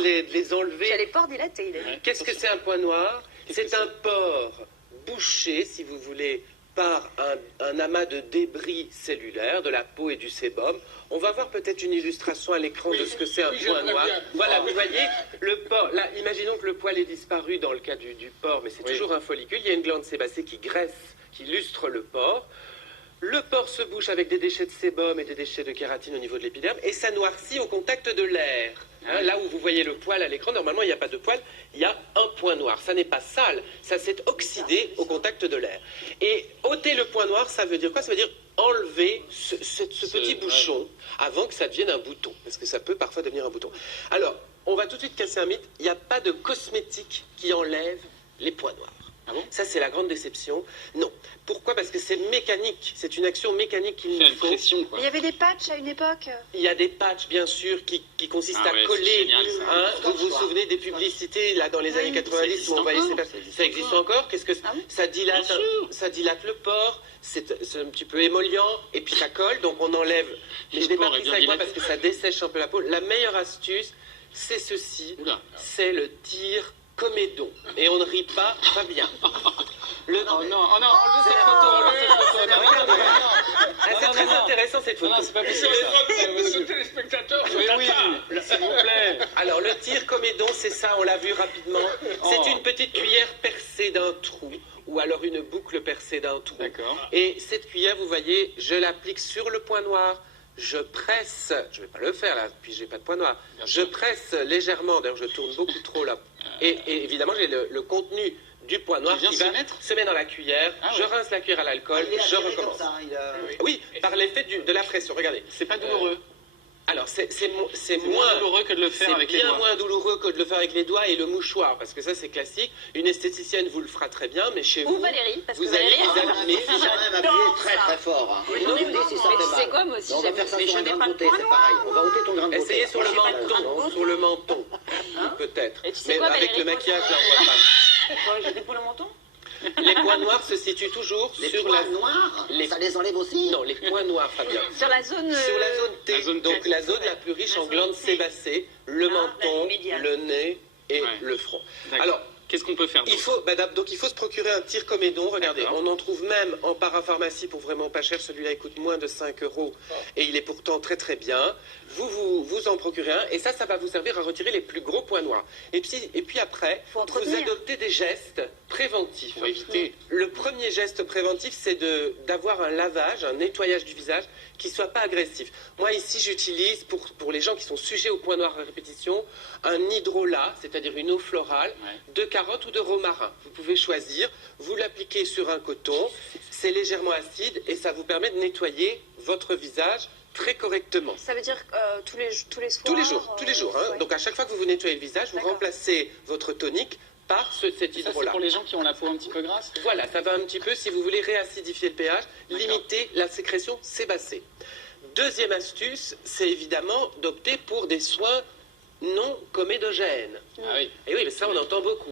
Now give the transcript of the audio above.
de les enlever. Il y a les pores dilatés, il a dit. Qu'est-ce que c'est un point noir? C'est un pore bouché, si vous voulez, par un amas de débris cellulaires, de la peau et du sébum. On va voir peut-être une illustration à l'écran de ce que c'est un point noir. Voilà, vous voyez, le pore, là, imaginons que le poil est disparu dans le cas du pore, mais c'est toujours un follicule. Il y a une glande sébacée qui graisse, qui lustre le pore. Le pore se bouche avec des déchets de sébum et des déchets de kératine au niveau de l'épiderme et ça noircit au contact de l'air. Hein, là où vous voyez le poil à l'écran, normalement il n'y a pas de poil, il y a un point noir. Ça n'est pas sale, ça s'est oxydé au contact de l'air. Et ôter le point noir, ça veut dire quoi? Ça veut dire enlever ce petit bouchon avant que ça devienne un bouton. Parce que ça peut parfois devenir un bouton. Alors, on va tout de suite casser un mythe. Il n'y a pas de cosmétique qui enlève les points noirs. Ah bon? Ça, c'est la grande déception. Non. Pourquoi? Parce que c'est mécanique. C'est une action mécanique qu'il nous faut. Il y avait des patchs à une époque. Il y a des patchs, bien sûr, qui consistent à coller. Génial, vous vous souvenez des publicités là dans les années 90 où on voyait ces patchs? Ça existe encore? Qu'est-ce que ça dilate? Ça dilate le pore. C'est un petit peu émollient et puis ça colle. Donc on enlève. Mais je n'ai pas pris ça avec moi parce que ça dessèche un peu la peau. La meilleure astuce, c'est ceci. C'est le tir comédon. Et on ne rit pas, pas bien. Enlevez cette photo, c'est très intéressant cette photo. Non, c'est pas possible. Ce téléspectateur, s'il vous plaît. Alors le tir comédon, c'est ça, on l'a vu rapidement. C'est une petite cuillère percée d'un trou, ou alors une boucle percée d'un trou. Et cette cuillère, vous voyez, je l'applique sur le point noir. Je presse, je ne vais pas le faire là, puis j'ai pas de point noir. Je presse légèrement, d'ailleurs je tourne beaucoup trop là. Et évidemment j'ai le contenu du point noir qui va se met dans la cuillère. Je rince la cuillère à l'alcool, je recommence. Oui, par l'effet de la pression. Regardez. C'est pas douloureux. Alors c'est moins douloureux que de le faire avec les doigts. C'est bien moins douloureux que de le faire avec les doigts et le mouchoir, parce que ça c'est classique. Une esthéticienne vous le fera très bien, mais chez vous, Valérie, parce vous que allez Valérie, vous abîmer. J'ai même appuyé très très fort. Mais tu sais quoi, moi aussi, on va faire ça mais sur je un n'ai grain pas de de beauté, point c'est pareil. On va ôter ton grain de beauté. Essayez sur le menton, sur le menton, peut-être. Mais avec le maquillage, là, on voit pas. J'ai des points au menton. Les points noirs se situent toujours sur la... noirs ça les enlève aussi? Non, les points noirs, Fabien. Sur la zone... Sur la zone T, donc la zone la plus riche en glandes sébacées, le menton, le nez et le front. Alors, qu'est-ce qu'on peut faire? Il faut se procurer un tir comédon. Regardez, on en trouve même en parapharmacie pour vraiment pas cher. Celui-là, il coûte moins de 5 € et il est pourtant très très bien. Vous en procurez un et ça va vous servir à retirer les plus gros points noirs. Et puis après, vous adoptez des gestes préventifs. Pour éviter. Le premier geste préventif, c'est d'avoir un lavage, un nettoyage du visage qui soit pas agressif. Moi ici, j'utilise pour les gens qui sont sujets aux points noirs à répétition, un hydrolat, c'est-à-dire une eau florale, de carotte ou de romarin. Vous pouvez choisir, vous l'appliquez sur un coton, c'est légèrement acide et ça vous permet de nettoyer votre visage très correctement. Ça veut dire tous les soirs? Tous les jours. Hein. Donc à chaque fois que vous nettoyez le visage, vous remplacez votre tonique par cet hydrolat. Ça, c'est pour les gens qui ont la peau un petit peu grasse? Voilà, ça va un petit peu, si vous voulez réacidifier le pH, limiter la sécrétion sébacée. Deuxième astuce, c'est évidemment d'opter pour des soins non comédogènes. Ah oui. Et oui, mais ça on entend beaucoup.